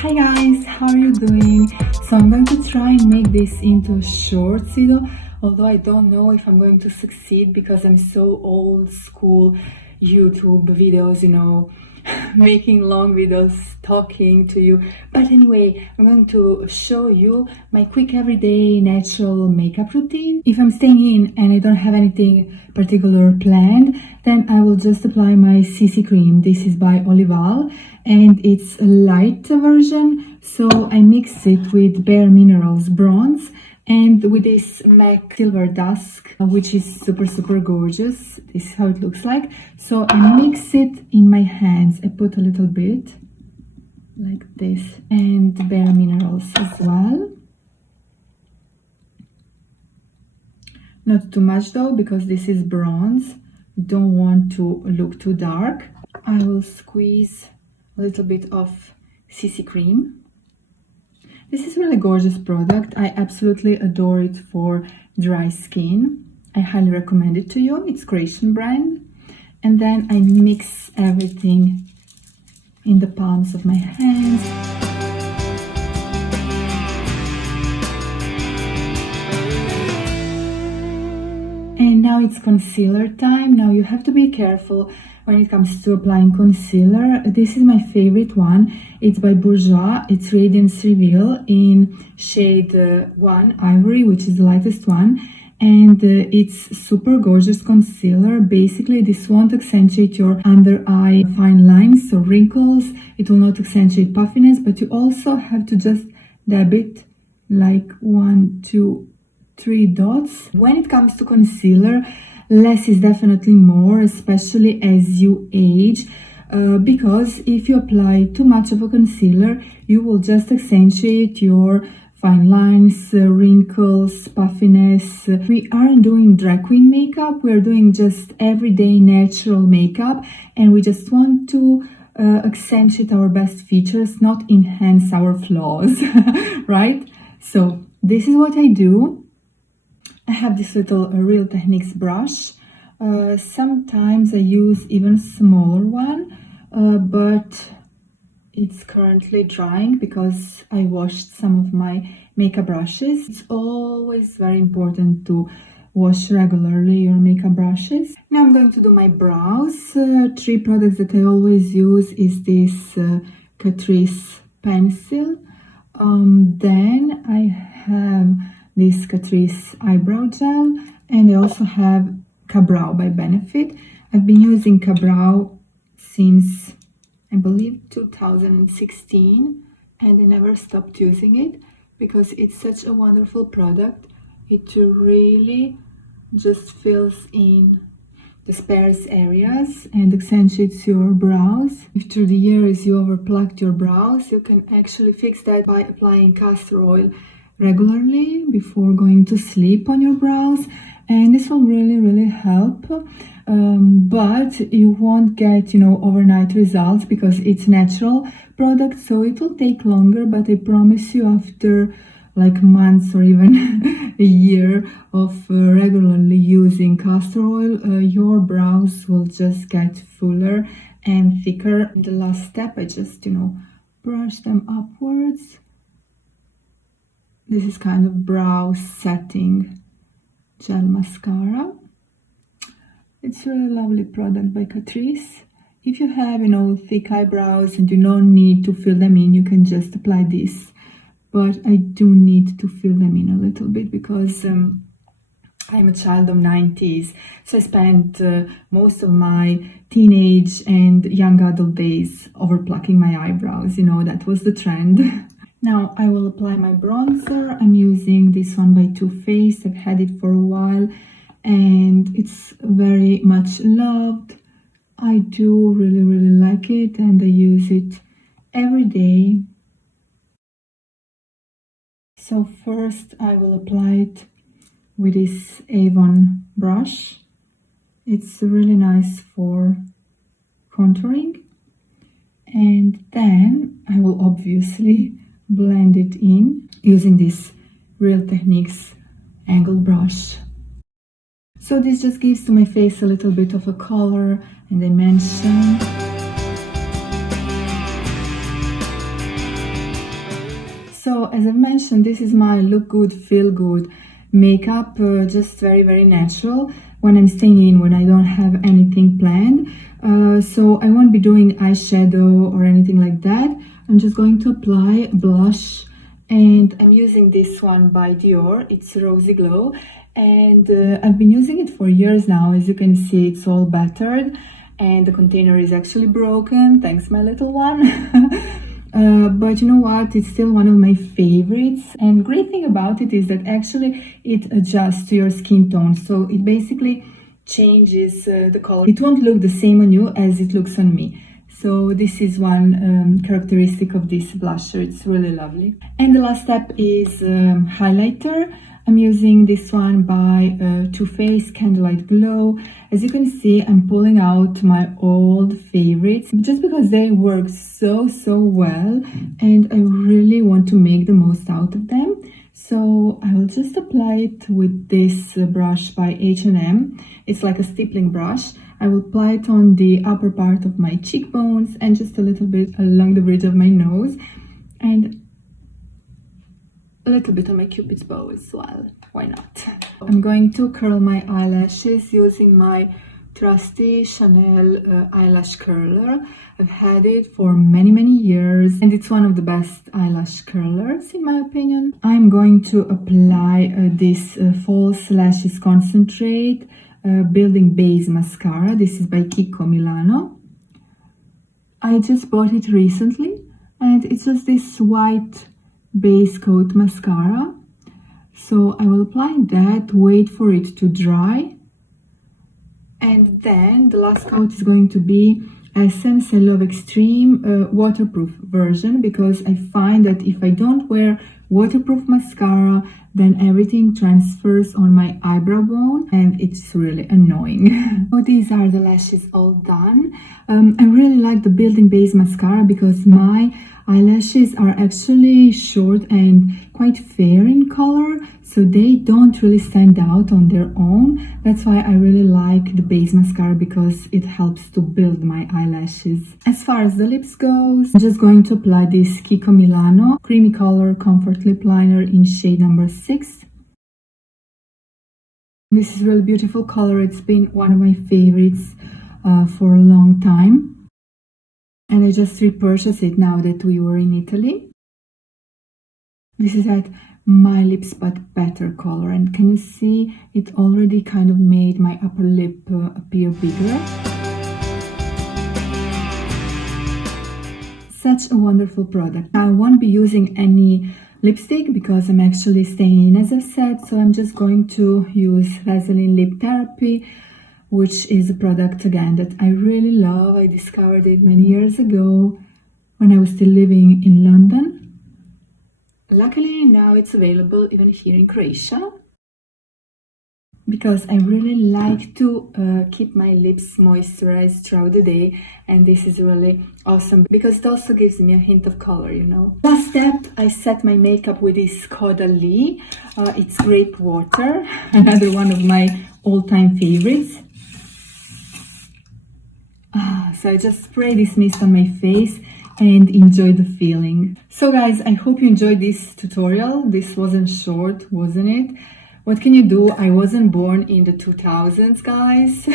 Hi guys, how are you doing? So I'm going to try and make this into a short video, although I don't know if I'm going to succeed because I'm so old school YouTube videos, you know, making long videos, talking to you. But anyway, I'm going to show you my quick everyday natural makeup routine. If I'm staying in and I don't have anything particular planned, then I will just apply my CC cream. This is by Youthful and it's a light version, so I mix it with Bare Minerals bronze and with this MAC Silver Dusk, which is super gorgeous. This is how it looks like. So I mix it in my hands. I put a little bit like this, and Bare Minerals as well. Not too much though, because this is bronze. You don't want to look too dark. I will squeeze a little bit of CC cream. This is a really gorgeous product. I absolutely adore it for dry skin. I highly recommend it to you. It's Croatian brand. And then I mix everything in the palms of my hands. And now it's concealer time. Now you have to be careful when it comes to applying concealer. This is my favorite one. It's by Bourjois. It's Radiance Reveal in shade 1 Ivory, which is the lightest one. And it's super gorgeous concealer. Basically, this won't accentuate your under eye fine lines, so wrinkles. It will not accentuate puffiness, but you also have to just dab it like 1, 2, 3 dots. When it comes to concealer, less is definitely more, especially as you age, because if you apply too much of a concealer, you will just accentuate your fine lines, wrinkles, puffiness. We aren't doing drag queen makeup, we're doing just everyday natural makeup, and we just want to accentuate our best features, not enhance our flaws, right? So this is what I do. I have this little Real Techniques brush. Sometimes I use even smaller one, but it's currently drying because I washed some of my makeup brushes. It's always very important to wash regularly your makeup brushes. Now I'm going to do my brows. 3 products that I always use is this Catrice pencil. Then I have this Catrice eyebrow gel, and I also have Ka-Brow by Benefit. I've been using Ka-Brow since I believe 2016, and I never stopped using it because it's such a wonderful product. It really just fills in the sparse areas and accentuates your brows. If through the years you overplucked your brows, you can actually fix that by applying castor oil regularly before going to sleep on your brows, and this will really help. But you won't get, you know, overnight results because it's natural product, so it will take longer. But I promise you, after like months or even a year of regularly using castor oil, your brows will just get fuller and thicker. In the last step, I just, you know, brush them upwards. This is kind of brow setting gel mascara. It's a really lovely product by Catrice. If you have, you know, thick eyebrows and you don't need to fill them in, you can just apply this. But I do need to fill them in a little bit because I'm a child of 90s. So I spent most of my teenage and young adult days overplucking my eyebrows. You know, that was the trend. Now I will apply my bronzer. I'm using this one by Too Faced. I've had it for a while and it's very much loved. I do really like it and I use it every day. So first I will apply it with this Avon brush. It's really nice for contouring, and then I will obviously blend it in using this Real Techniques angled brush. So this just gives to my face a little bit of a color and dimension. So as I've mentioned, this is my look good, feel good makeup, just very natural when I'm staying in, when I don't have anything planned. So I won't be doing eyeshadow or anything like that. I'm just going to apply blush, and I'm using this one by Dior. It's Rosy Glow, and I've been using it for years now. As you can see, it's all battered and the container is actually broken. Thanks, my little one. But you know what, it's still one of my favorites, and great thing about it is that actually it adjusts to your skin tone, so it basically changes the color. It won't look the same on you as it looks on me. So this is one characteristic of this blusher. It's really lovely. And the last step is highlighter. I'm using this one by Too Faced Candlelight Glow. As you can see, I'm pulling out my old favorites just because they work so well, and I really want to make the most out of them. So I will just apply it with this brush by H&M. It's like a stippling brush. I will apply it on the upper part of my cheekbones and just a little bit along the bridge of my nose, and a little bit on my cupid's bow as well. Why not? I'm going to curl my eyelashes using my trusty Chanel eyelash curler. I've had it for many years, and it's one of the best eyelash curlers in my opinion. I'm going to apply this False Lashes Concentrate Building Base Mascara. This is by Kiko Milano. I just bought it recently, and it's just this white base coat mascara. So I will apply that, wait for it to dry, and then the last coat is going to be Essence I Love Extreme waterproof version, because I find that if I don't wear waterproof mascara, then everything transfers on my eyebrow bone and it's really annoying. So these are the lashes all done. I really like the Building Base mascara because my eyelashes are actually short and quite fair in color, so they don't really stand out on their own. That's why I really like the base mascara, because it helps to build my eyelashes. As far as the lips goes, I'm just going to apply this Kiko Milano Creamy Color Comfort Lip Liner in shade number 6. This is a really beautiful color. It's been one of my favorites for a long time. And I just repurchased it now that we were in Italy. This is at My Lips But Better color, and can you see it already kind of made my upper lip appear bigger. Such a wonderful product. I won't be using any lipstick because I'm actually staying in, as I said, so I'm just going to use Vaseline Lip Therapy, which is a product again that I really love. I discovered it many years ago when I was still living in London. Luckily now it's available even here in Croatia, because I really like to keep my lips moisturized throughout the day, and this is really awesome because it also gives me a hint of color, you know. Last step, I set my makeup with this Caudalie. It's grape water, another one of my all-time favorites. So I just spray this mist on my face and enjoy the feeling. So guys, I hope you enjoyed this tutorial. This wasn't short, wasn't it? What can you do? I wasn't born in the 2000s, guys.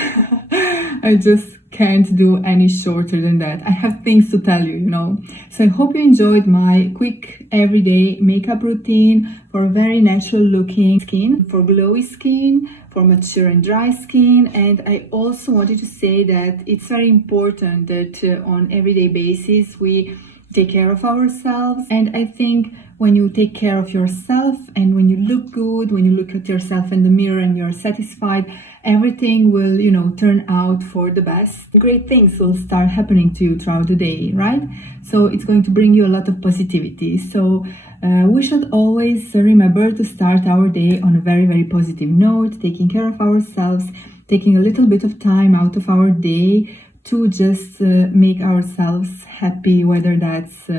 I just can't do any shorter than that. I have things to tell you, you know. So I hope you enjoyed my quick everyday makeup routine for very natural looking skin, for glowy skin, for mature and dry skin. And I also wanted to say that it's very important that on everyday basis we take care of ourselves. And I think when you take care of yourself and when you look good, when you look at yourself in the mirror and you're satisfied, everything will, you know, turn out for the best. Great things will start happening to you throughout the day, right? So it's going to bring you a lot of positivity. So we should always remember to start our day on a very positive note, taking care of ourselves, taking a little bit of time out of our day to just make ourselves happy, whether that's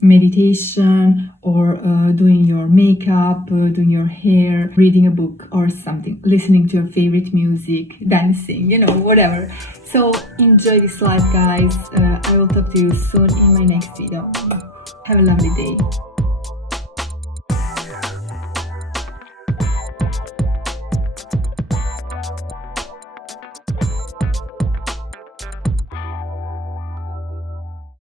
meditation or doing your makeup, doing your hair, reading a book or something, listening to your favorite music, dancing, you know, whatever. So enjoy this life, guys. I will talk to you soon in my next video. Have a lovely day.